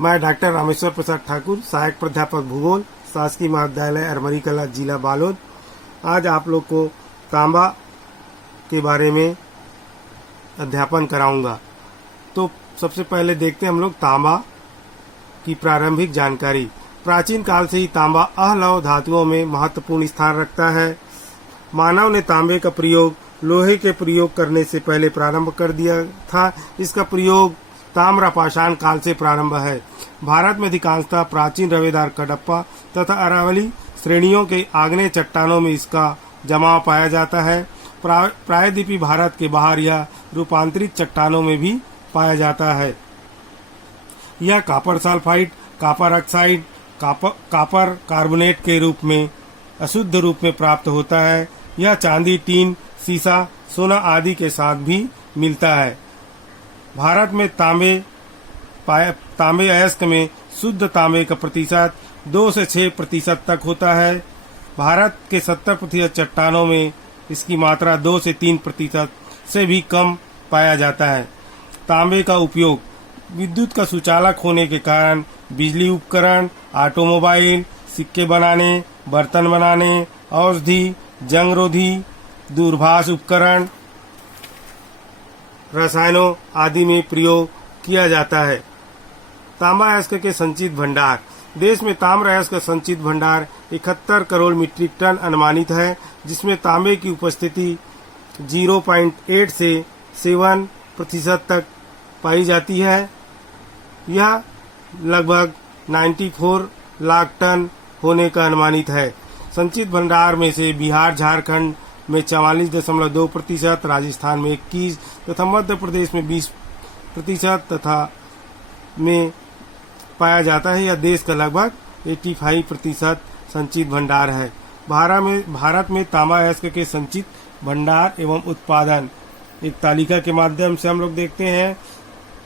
मैं डॉक्टर रामेश्वर प्रसाद ठाकुर, सहायक प्राध्यापक भूगोल, शासकीय महाविद्यालय अरमरी कला, जिला बालोद। आज आप लोग को तांबा के बारे में अध्यापन कराऊंगा। तो सबसे पहले देखते हैं हम लोग तांबा की प्रारंभिक जानकारी। प्राचीन काल से ही तांबा अलौह धातुओं में महत्वपूर्ण स्थान रखता है। मानव ने तांबे का प्रयोग लोहे के प्रयोग करने से पहले प्रारंभ कर दिया था। इसका प्रयोग ताम्र पाषाण काल से प्रारंभ है। भारत में अधिकांशतः प्राचीन रवेदार कडप्पा तथा अरावली श्रेणियों के आग्नेय चट्टानों में इसका जमाव पाया जाता है। प्रायद्वीपीय भारत के बाहर यह रूपांतरित चट्टानों में भी पाया जाता है। यह copper sulphide, copper oxide, copper carbonate के रूप में अशुद्ध रूप में प्राप्त होता है। यह चांदी, टीन, सीसा, सोना आदि के साथ भी मिलता है। भारत में तांबे अयस्क में शुद्ध तांबे का प्रतिशत 2 से 6% तक होता है। भारत के 70% चट्टानों में इसकी मात्रा 2 से 3% से भी कम पाया जाता है। तांबे का उपयोग विद्युत का सुचालक होने के कारण बिजली उपकरण, ऑटोमोबाइल, सिक्के बनाने, बर्तन बनाने, औषधि, जंगरोधी, दूरभाष उपकरण, रसायनों आदि में प्रयोग किया जाता है। तांबा अयस्क के संचित भंडार। देश में ताम्र अयस्क का संचित भंडार 71 करोड़ मीट्रिक टन अनुमानित है, जिसमें तांबे की उपस्थिति 0.8 से 7% तक पाई जाती है। यह लगभग 94 लाख टन होने का अनुमानित है। संचित भंडार में से बिहार, झारखंड में 44.2%, राजस्थान में 21 तथा मध्य प्रदेश में 20% तथा में पाया जाता है। यह देश का लगभग 85% संचित भंडार है। भारत में तांबा अयस्क के संचित भंडार एवं उत्पादन एक तालिका के माध्यम से हम लोग देखते हैं।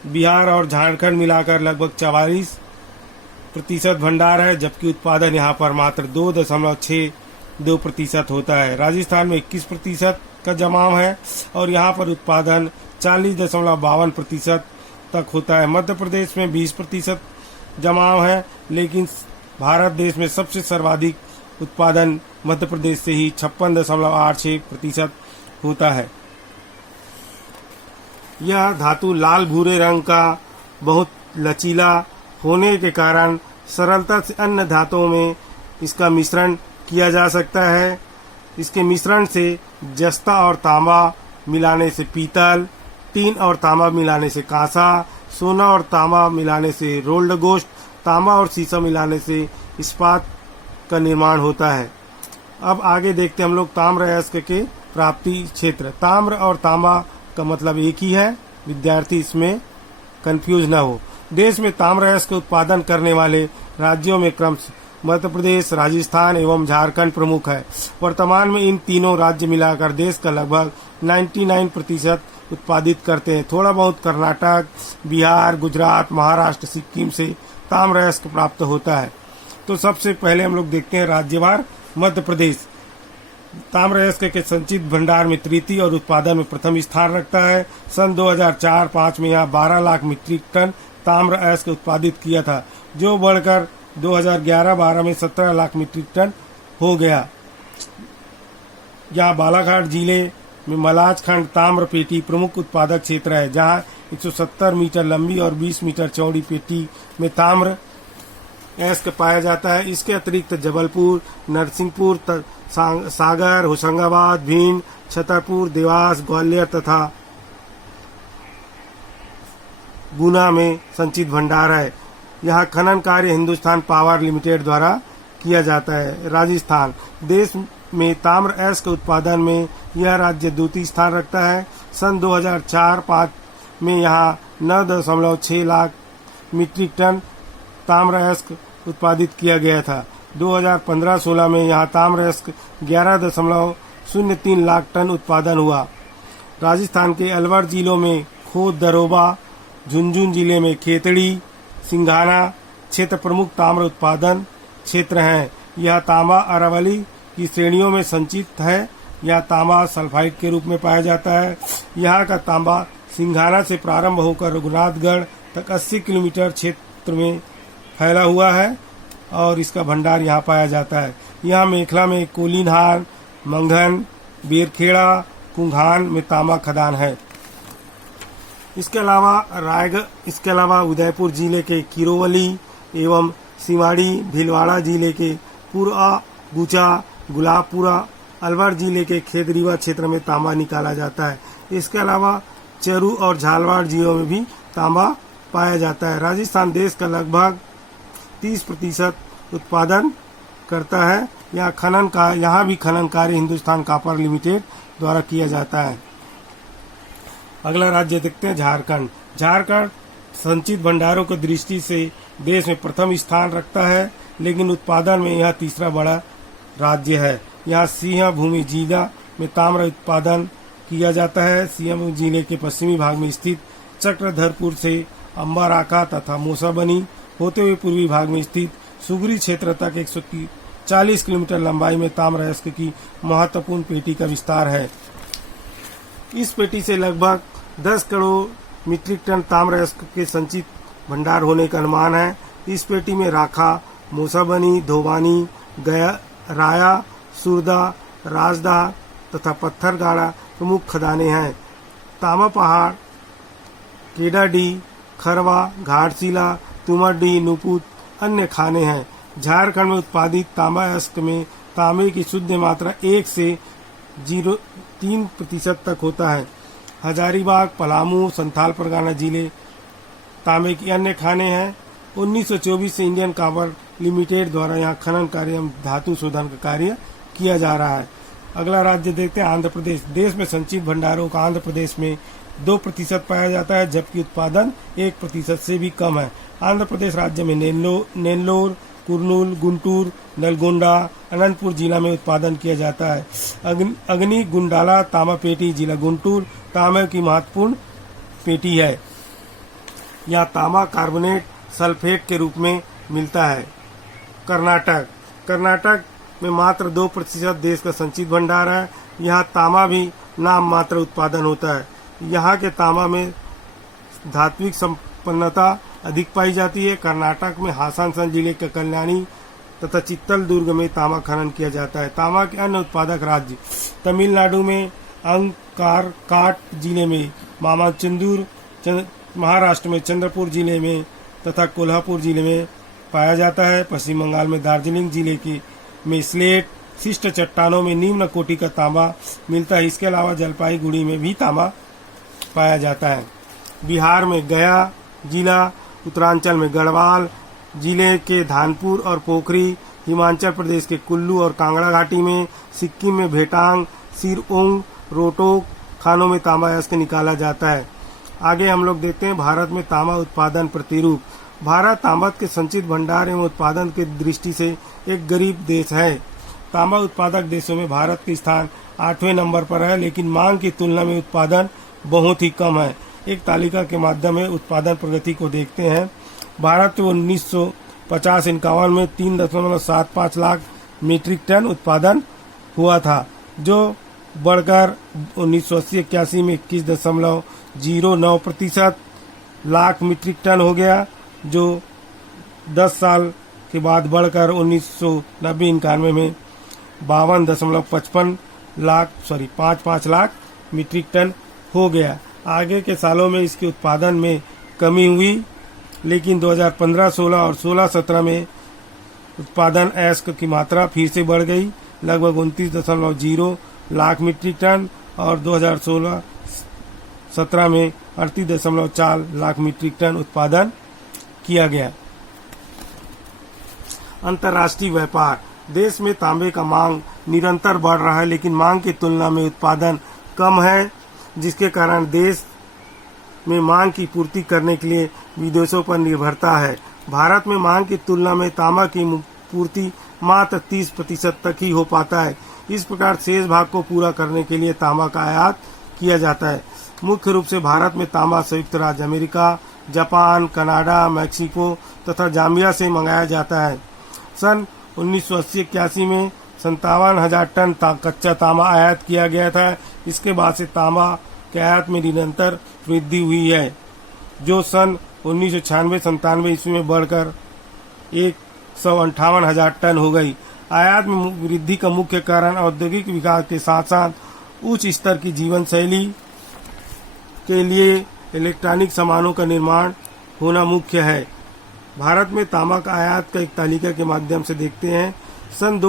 बिहार और झारखंड मिलाकर लगभग 44% भंडार है, जबकि उत्पादन यहाँ पर मात्र 2.62% होता है। राजस्थान में 21% का जमाव है और यहाँ पर उत्पादन 40.52% तक होता है। मध्य प्रदेश में 20% जमाव है, लेकिन भारत देश में सबसे सर्वाधिक उत्पादन मध्य प्रदेश से ही 56.86% होता है। यह धातु लाल भूरे रंग का बहुत लचीला होने के कारण सरलता से अन्य धातुओं में इसका मिश्रण किया जा सकता है। इसके मिश्रण से जस्ता और तांबा मिलाने से पीतल, टीन और तांबा मिलाने से कांसा, सोना और तांबा मिलाने से रोल्ड गोश्त, तांबा और सीसा मिलाने से इस्पात का निर्माण होता है। अब आगे देखते हैं हम लोग ताम्र अयस्क के प्राप्ति क्षेत्र। ताम्र और तांबा का मतलब एक ही है, विद्यार्थी इसमें कंफ्यूज न हो। देश में ताम्र अयस्क उत्पादन करने वाले राज्यों में क्रमशः मध्य प्रदेश, राजस्थान एवं झारखंड प्रमुख है। वर्तमान में इन तीनों राज्य मिलाकर देश का लगभग 99% उत्पादित करते हैं। थोड़ा बहुत कर्नाटक, बिहार, गुजरात, महाराष्ट्र, सिक्किम से ताम्र अयस्क प्राप्त होता है। तो सबसे पहले हम लोग देखते हैं राज्यवार। मध्य प्रदेश ताम्र अयस्क के संचित भंडार में तृतीय और उत्पादन में प्रथम स्थान रखता है। सन 2004-05 में यहाँ 12 लाख मीट्रिक टन ताम्र अयस्क उत्पादित किया था, जो बढ़कर 2011-12 में 17 लाख मीट्रिक टन हो गया। यहाँ बालाघाट जिले में मलाज खंड ताम्र पेटी प्रमुख उत्पादक क्षेत्र है, जहाँ 170 मीटर लंबी और 20 मीटर चौड़ी पेटी में ताम्र अयस्क पाया जाता है। इसके अतिरिक्त जबलपुर, नरसिंहपुर, सागर, होशंगाबाद, भिंड, छतरपुर, देवास, ग्वालियर तथा गुना में संचित भंडार है। यहाँ खनन कार्य हिंदुस्तान पावर लिमिटेड द्वारा किया जाता है। राजस्थान देश में ताम्र अयस्क उत्पादन में यह राज्य द्वितीय स्थान रखता है। सन 2004-05 में यहाँ 9.6 लाख मीट्रिक टन ताम्र अयस्क उत्पादित किया गया था। 2015-16 में यहाँ ताम्र अयस्क 11.03 लाख टन उत्पादन हुआ। राजस्थान के अलवर जिलों में खोद, दरोबा, झुंझुनू जिले में खेतड़ी, सिंघाना क्षेत्र प्रमुख ताम्र उत्पादन क्षेत्र हैं। यह तांबा अरावली की श्रेणियों में संचित है। यह तांबा सल्फाइड के रूप में पाया जाता है। यहाँ का तांबा सिंघाना से प्रारंभ होकर रघुनाथगढ़ तक 80 किलोमीटर क्षेत्र क्षेत्र में फैला हुआ है और इसका भंडार यहाँ पाया जाता है। यहाँ मेखला में कोलिनहार, मंघन, बेरखेड़ा, कुंघान में तांबा खदान है। इसके अलावा उदयपुर जिले के किरोवली एवं सिवाड़ी, भीलवाड़ा जिले के पुरा, गुचा, गुलाबपुरा, अलवर जिले के खेतरीवा क्षेत्र में तांबा निकाला जाता है। इसके अलावा चेरू और झालवाड़ जिलों में भी तांबा पाया जाता है। राजस्थान देश का लगभग 30% उत्पादन करता है। यहाँ भी खनन कार्य हिंदुस्तान कॉपर लिमिटेड द्वारा किया जाता है। अगला राज्य देखते हैं झारखंड। झारखंड संचित भंडारों की दृष्टि से देश में प्रथम स्थान रखता है, लेकिन उत्पादन में यह तीसरा बड़ा राज्य है। यहाँ सिंहभूमि जिला में ताम्र उत्पादन किया जाता है। सिंहभूमि जिले के पश्चिमी भाग में स्थित चक्रधरपुर से अम्बाराका तथा मूसाबनी होते हुए पूर्वी भाग में स्थित सुगरी क्षेत्र तक 140 किलोमीटर लंबाई में ताम्र अयस्क की महत्वपूर्ण पेटी का विस्तार है। इस पेटी से लगभग 10 करोड़ मीट्रिक टन ताम्र अयस्क के संचित भंडार होने का अनुमान है। इस पेटी में राखा, मूसाबनी, धोबानी, गया, राया, सुरदा, राजदा तथा पत्थरगाड़ा प्रमुख खदानें हैं। तांबा पहाड़, केडाडी, खरवा, घाटशिला, तुमरडी, नुपुत अन्य खाने हैं। झारखंड में उत्पादित तांबा अयस्क में तांबे की शुद्ध मात्रा 1 से 0.3% तक होता है। हजारीबाग, पलामू, संथाल परगना जिले तांबे की अन्य खाने हैं। 1924 से इंडियन कॉपर लिमिटेड द्वारा यहाँ खनन कार्य एवं धातु शोधन का कार्य किया जा रहा है। अगला राज्य देखते हैं आंध्र प्रदेश। देश में संचित भंडारों का आंध्र प्रदेश में 2% पाया जाता है, जबकि उत्पादन 1% से भी कम है। आंध्र प्रदेश राज्य में नेल्लोर, कुर्नूल, गुंटूर, नलगोंडा, अनंतपुर जिला में उत्पादन किया जाता है। अग्नि गुंडाला तांबा पेटी जिला गुंटूर तांबे की महत्वपूर्ण पेटी है। यहाँ तांबा कार्बोनेट सल्फेट के रूप में मिलता है। कर्नाटक में मात्र 2% देश का संचित भंडार है। यहाँ तांबा भी नाम मात्र उत्पादन होता है। यहाँ के तांबा में धात्विक संपन्नता अधिक पाई जाती है। कर्नाटक में हासनसन जिले के कल्याणी तथा चित्तलदुर्ग में तांबा खनन किया जाता है। तांबा के अन्य उत्पादक राज्य तमिलनाडु में अंकारकाट जिले में मामाचंदूर, महाराष्ट्र में चंद्रपुर जिले में तथा कोल्हापुर जिले में पाया जाता है। पश्चिम बंगाल में दार्जिलिंग जिले में स्लेट शिष्ट चट्टानों में निम्न कोटि का तांबा मिलता है। इसके अलावा जलपाईगुड़ी में भी तांबा पाया जाता है। बिहार में गया जिला, उत्तरांचल में गढ़वाल जिले के धानपुर और पोखरी, हिमाचल प्रदेश के कुल्लू और कांगड़ा घाटी में, सिक्किम में भेटांग, सिरओंग, रोहतक खानों में तांबा अयस्क निकाला जाता है। आगे हम लोग देखते हैं भारत में तांबा उत्पादन प्रतिरूप। भारत तांबा के संचित भंडार एवं उत्पादन की दृष्टि से एक गरीब देश है। तांबा उत्पादक देशों में भारत का स्थान 8वें नंबर पर है, लेकिन मांग की तुलना में उत्पादन बहुत ही कम है। एक तालिका के माध्यम में उत्पादन प्रगति को देखते हैं। भारत में 1950-51 में 3.75 लाख मीट्रिक टन उत्पादन हुआ था, जो बढ़कर 1980-81 में 21.09% लाख मीट्रिक टन हो गया, जो 10 साल के बाद बढ़कर 1990-91 में 55 लाख मीट्रिक टन हो गया। आगे के सालों में इसके उत्पादन में कमी हुई, लेकिन 2015-16 और 16-17 में उत्पादन अयस्क की मात्रा फिर से बढ़ गई, लगभग 29.0 लाख मीट्रिक टन और 2016-17 में 38.4 लाख मीट्रिक टन उत्पादन किया गया। अंतर्राष्ट्रीय व्यापार। देश में तांबे का मांग निरंतर बढ़ रहा है, लेकिन मांग की तुलना में उत्पादन कम है, जिसके कारण देश में मांग की पूर्ति करने के लिए विदेशों पर निर्भरता है। भारत में मांग की तुलना में तांबा की पूर्ति मात्र 30% तक ही हो पाता है। इस प्रकार शेष भाग को पूरा करने के लिए तांबा का आयात किया जाता है। मुख्य रूप से भारत में तांबा संयुक्त राज्य अमेरिका, जापान, कनाडा, मैक्सिको तथा जाम्बिया से मंगाया जाता है। सन 1980-81 में 57,000 टन कच्चा तांबा आयात किया गया था। इसके बाद से तांबा के आयात में निरंतर वृद्धि हुई है, जो सन 1996-97 ईस्वी में बढ़कर 158,000 टन हो गई। आयात में वृद्धि का मुख्य कारण औद्योगिक विकास के साथ साथ उच्च स्तर की जीवन शैली के लिए इलेक्ट्रॉनिक सामानों का निर्माण होना मुख्य है। भारत में तांबा का आयात का एक तालिका के माध्यम से देखते हैं। सन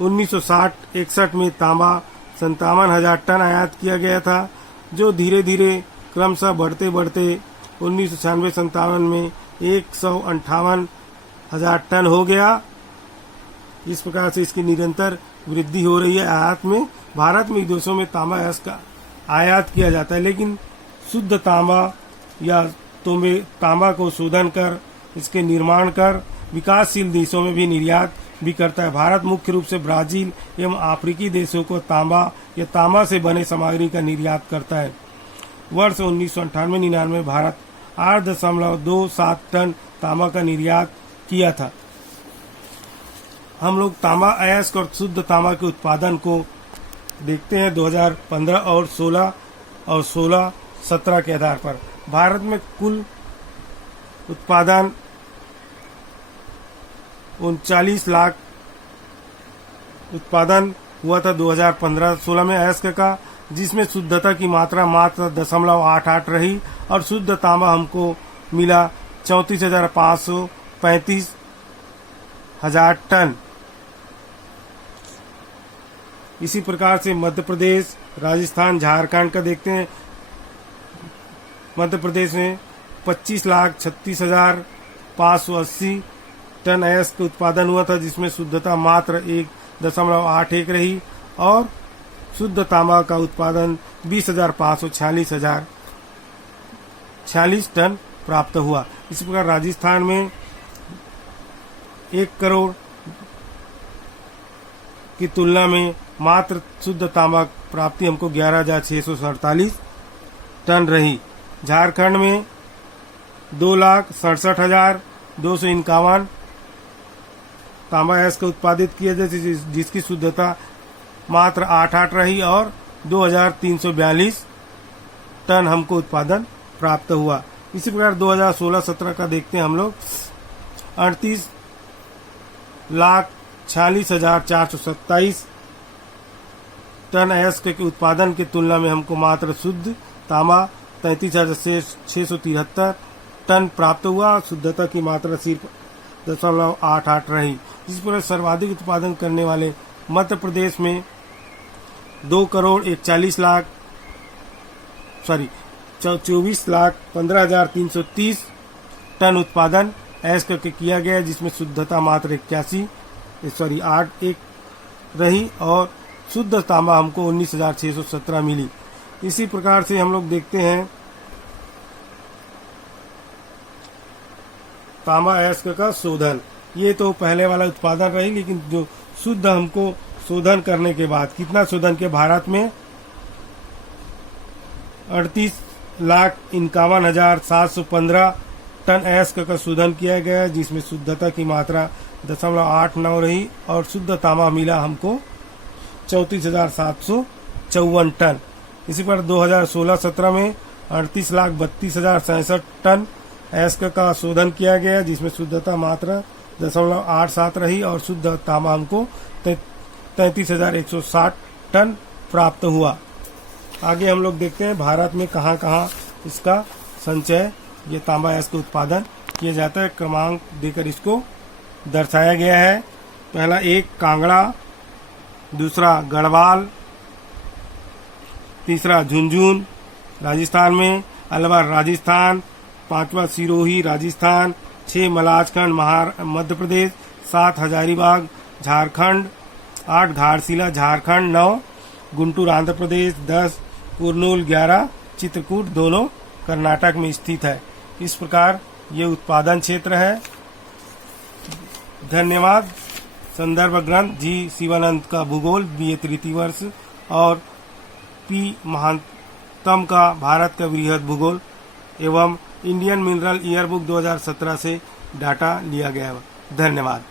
1960-61 में तांबा 57,000 टन आयात किया गया था, जो धीरे धीरे क्रमशः बढ़ते बढ़ते 1996-97 में 158,000 टन हो गया। इस प्रकार से इसकी निरंतर वृद्धि हो रही है आयात में। भारत में विदेशों में तांबा का आयात किया जाता है, लेकिन शुद्ध तांबा या तांबा को शोधन कर इसके निर्माण कर विकासशील देशों में भी निर्यात भी करता है। भारत मुख्य रूप से ब्राजील एवं अफ्रीकी देशों को तांबा या तांबा से बने सामग्री का निर्यात करता है। वर्ष 1998-99 भारत 8.27 टन तांबा का निर्यात किया था। हम लोग तांबा अयस्क और शुद्ध तांबा के उत्पादन को देखते हैं 2015 और 16-17 के आधार पर। भारत में कुल उत्पादन 39 लाख उत्पादन हुआ था 2015-16 में अयस्क का, जिसमें शुद्धता की मात्रा मात्र 0.88 रही और शुद्ध तांबा हमको मिला 34,535,000 टन। इसी प्रकार से मध्य प्रदेश, राजस्थान, झारखंड का देखते हैं। मध्य प्रदेश में 25,36,580 टन अयस्क उत्पादन हुआ था, जिसमें शुद्धता मात्र 1.81 रही और शुद्ध तांबा का उत्पादन 20,546 टन प्राप्त हुआ। इसी प्रकार राजस्थान में 1 करोड़ की तुलना में मात्र शुद्ध तांबा प्राप्ति हमको 11,647 टन रही। झारखंड में 2,67,251 तांबा अयस्क उत्पादित किया जाए, जिसकी शुद्धता मात्र 88 रही और 2,342 टन हमको उत्पादन प्राप्त हुआ। इसी प्रकार 2016-17 का देखते हैं हम लोग। 38,46,427 टन अयस्क के उत्पादन की तुलना में हमको मात्र शुद्ध तांबा 33,673 टन प्राप्त हुआ। शुद्धता की मात्रा सिर्फ 0.88 रही। इस प्रकार सर्वाधिक उत्पादन करने वाले मध्य प्रदेश में 24,15,330 टन उत्पादन अयस्क के किया गया, जिसमें शुद्धता मात्र 81 रही और शुद्ध तांबा हमको 19,617 मिली। इसी प्रकार से हम लोग देखते हैं तांबा अयस्क का शोधन। ये तो पहले वाला उत्पादन रही, लेकिन जो शुद्ध हमको शोधन करने के बाद कितना शोधन के भारत में 38,51,715 टन अयस्क का शोधन किया गया, जिसमें शुद्धता की मात्रा 0.89 रही और शुद्ध तांबा मिला हमको 34,754 टन। इसी पर 2016-17 में 38,32,067 टन अयस्क का शोधन किया गया, जिसमें शुद्धता मात्रा 0.87 रही और शुद्ध तांबा हमको 33,160 टन प्राप्त हुआ। आगे हम लोग देखते हैं भारत में कहाँ कहाँ इसका संचय ये तांबा अयस्क उत्पादन किया जाता है। क्रमांक देकर इसको दर्शाया गया है। पहला 1 कांगड़ा, दूसरा गढ़वाल, तीसरा झुंझुनू राजस्थान में, अलवर राजस्थान, 5वां सिरोही राजस्थान, 6 मलाजखंड मध्य प्रदेश, 7 हजारीबाग झारखंड, 8 घाटशिला झारखंड, 9 गुंटूर आंध्र प्रदेश, 10 कुर्नूल, 11 चित्रकूट दोनों कर्नाटक में स्थित है। इस प्रकार ये उत्पादन क्षेत्र है। धन्यवाद। संदर्भ ग्रंथ जी शिवानंद का भूगोल BA तृतीय वर्ष और P महानतम का भारत का वृहद भूगोल एवं इंडियन मिनरल ईयरबुक 2017 से डाटा लिया गया है। धन्यवाद।